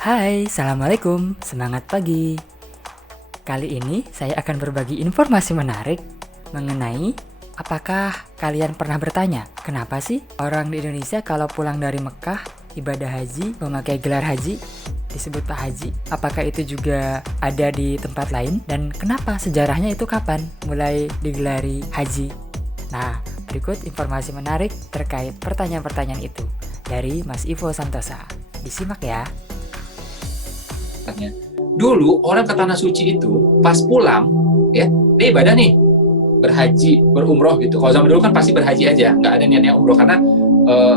Hai, Assalamualaikum, semangat pagi. Kali ini saya akan berbagi informasi menarik mengenai apakah kalian pernah bertanya, kenapa sih orang di Indonesia kalau pulang dari Mekah ibadah haji memakai gelar haji disebut Pak Haji? Apakah itu juga ada di tempat lain dan kenapa sejarahnya itu kapan mulai digelari haji? Nah, berikut informasi menarik terkait pertanyaan-pertanyaan itu dari Mas Ivo Santosa. Disimak ya. Dulu orang ke tanah suci itu pas pulang ya dia ibadah nih, berhaji, berumroh gitu. Kalau zaman dulu kan pasti berhaji aja, nggak ada niatnya umroh karena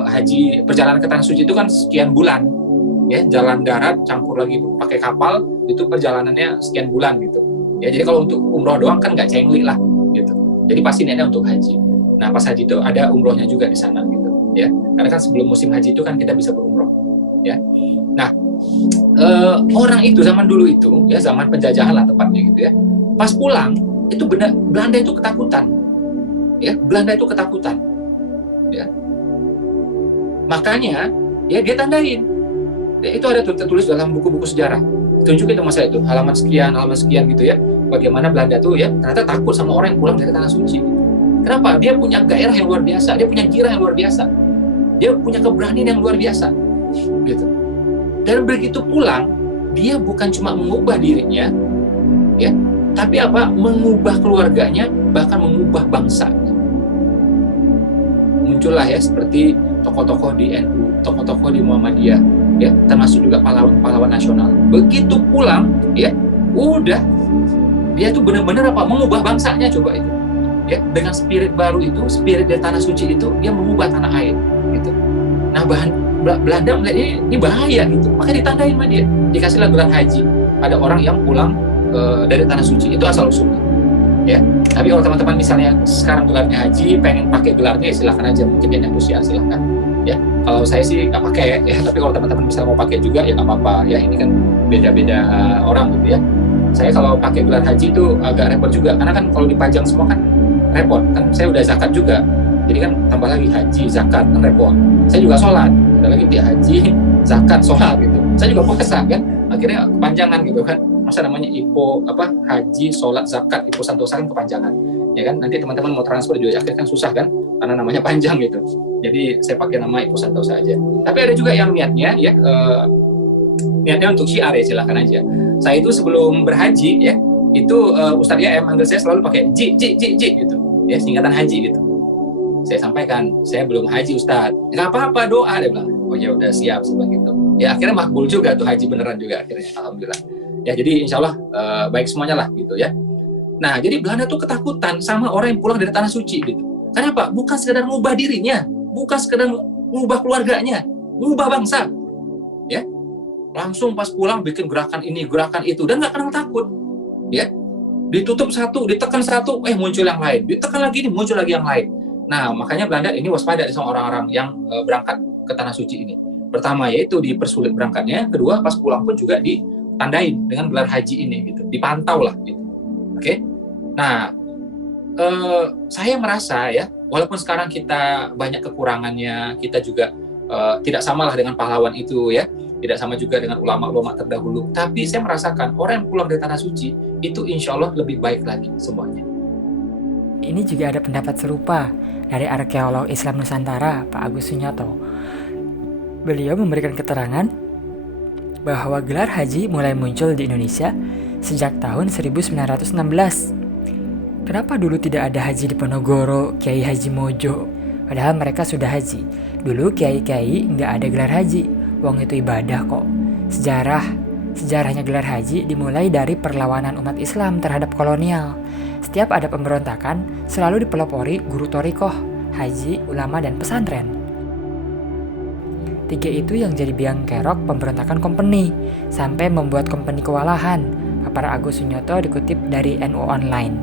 haji perjalanan ke tanah suci itu kan sekian bulan ya, jalan darat campur lagi pakai kapal, itu perjalanannya sekian bulan gitu ya. Jadi kalau untuk umroh doang kan nggak cengli lah gitu, jadi pasti niatnya untuk haji. Nah pas haji itu ada umrohnya juga di sana gitu ya, karena kan sebelum musim haji itu kan kita bisa berumroh ya. Nah orang itu zaman dulu itu ya, zaman penjajahan lah tepatnya gitu ya, pas pulang itu benar Belanda itu ketakutan ya, Belanda itu ketakutan ya, makanya ya dia tandain ya, itu ada tertulis dalam buku-buku sejarah, tunjukin itu masa itu halaman sekian gitu ya, bagaimana Belanda tuh ya ternyata takut sama orang yang pulang dari tanah suci. Kenapa? Dia punya gairah yang luar biasa, dia punya girah yang luar biasa, dia punya keberanian yang luar biasa gitu. Dan begitu pulang, dia bukan cuma mengubah dirinya, ya, tapi apa? Mengubah keluarganya, bahkan mengubah bangsanya. Muncullah ya seperti tokoh-tokoh di NU, tokoh-tokoh di Muhammadiyah, ya, termasuk juga pahlawan-pahlawan nasional. Begitu pulang, ya, udah dia tuh benar-benar apa? Mengubah bangsanya, coba itu, ya, dengan spirit baru itu, spirit dari tanah suci itu, dia mengubah tanah air, gitu. Nah Belanda melihat ini bahaya gitu, makanya ditandain sama dia, dikasihlah gelar haji. Ada orang yang pulang dari tanah suci, itu asal usulnya ya. Tapi kalau teman-teman misalnya sekarang gelarnya haji, pengen pakai gelarnya ya silahkan aja, mungkin dia negosiasi silahkan ya. Kalau saya sih nggak pakai ya, tapi kalau teman-teman misalnya mau pakai juga ya nggak apa-apa ya, ini kan beda-beda orang gitu ya. Saya kalau pakai gelar haji itu agak repot juga, karena kan kalau dipajang semua kan repot kan. Saya udah zakat juga, jadi kan tambah lagi haji, zakat, kan repot. Saya juga sholat, ada lagi dia haji, zakat, sholat gitu. Saya juga puasa kan, akhirnya kepanjangan gitu kan. Masa namanya IPO haji, sholat, zakat, IPO Santosa kan kepanjangan, ya kan. Nanti teman-teman mau transfer juga akhirnya kan susah kan, karena namanya panjang gitu. Jadi saya pakai nama IPO Santosa aja. Tapi ada juga yang niatnya ya, niatnya untuk syiar ya, silahkan aja. Saya itu sebelum berhaji ya, itu Ustadz YM manggil saya selalu pakai Ji gitu ya, singkatan haji gitu. Saya sampaikan, saya belum haji Ustadz. Nggak apa-apa, doa, dia bilang. Oh ya udah siap, seperti itu. Ya akhirnya makbul juga tuh, haji beneran juga akhirnya, alhamdulillah. Ya jadi insya Allah baik semuanya lah gitu ya. Nah jadi Belanda tuh ketakutan sama orang yang pulang dari tanah suci gitu. Kenapa? Bukan sekedar mengubah dirinya, bukan sekedar mengubah keluarganya, mengubah bangsa. Ya, langsung pas pulang bikin gerakan ini, gerakan itu, dan nggak kenal takut. Ya, ditutup satu, ditekan satu, muncul yang lain, ditekan lagi, muncul lagi yang lain. Nah, makanya Belanda ini waspada sama orang-orang yang berangkat ke tanah suci ini. Pertama yaitu dipersulit berangkatnya, kedua pas pulang pun juga ditandain dengan gelar haji ini gitu, dipantau lah gitu. Oke. Nah, saya merasa ya, walaupun sekarang kita banyak kekurangannya, kita juga tidak samalah dengan pahlawan itu ya, tidak sama juga dengan ulama-ulama terdahulu, tapi saya merasakan orang yang pulang dari tanah suci itu insya Allah lebih baik lagi semuanya. Ini juga ada pendapat serupa dari arkeolog Islam Nusantara, Pak Agus Sunyoto. Beliau memberikan keterangan bahwa gelar haji mulai muncul di Indonesia sejak tahun 1916. Kenapa dulu tidak ada haji di Ponorogo, Kiai Haji Mojo? Padahal mereka sudah haji. Dulu kiai-kiai nggak ada gelar haji, wong itu ibadah kok. Sejarahnya gelar haji dimulai dari perlawanan umat Islam terhadap kolonial. Setiap ada pemberontakan, selalu dipelopori guru thorikoh, haji, ulama, dan pesantren. Tiga itu yang jadi biang kerok pemberontakan kompeni, sampai membuat kompeni kewalahan. Papar Agus Sunyoto dikutip dari NU Online.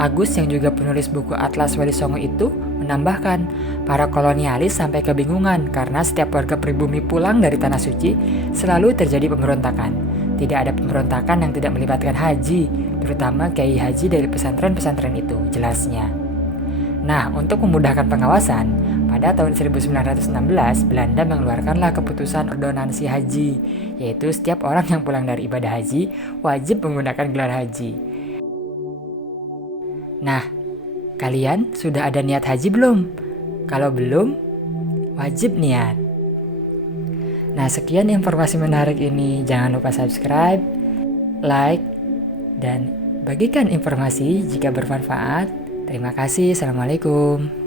Agus yang juga penulis buku Atlas Wali Songo itu menambahkan, para kolonialis sampai kebingungan karena setiap warga pribumi pulang dari tanah suci selalu terjadi pemberontakan. Tidak ada pemberontakan yang tidak melibatkan haji, terutama kiai haji dari pesantren-pesantren itu, jelasnya. Nah, untuk memudahkan pengawasan, pada tahun 1916 Belanda mengeluarkanlah keputusan ordonansi haji, yaitu setiap orang yang pulang dari ibadah haji wajib menggunakan gelar haji. Nah, kalian sudah ada niat haji belum? Kalau belum, wajib niat. Nah, sekian informasi menarik ini. Jangan lupa subscribe, like, dan bagikan informasi jika bermanfaat. Terima kasih. Assalamualaikum.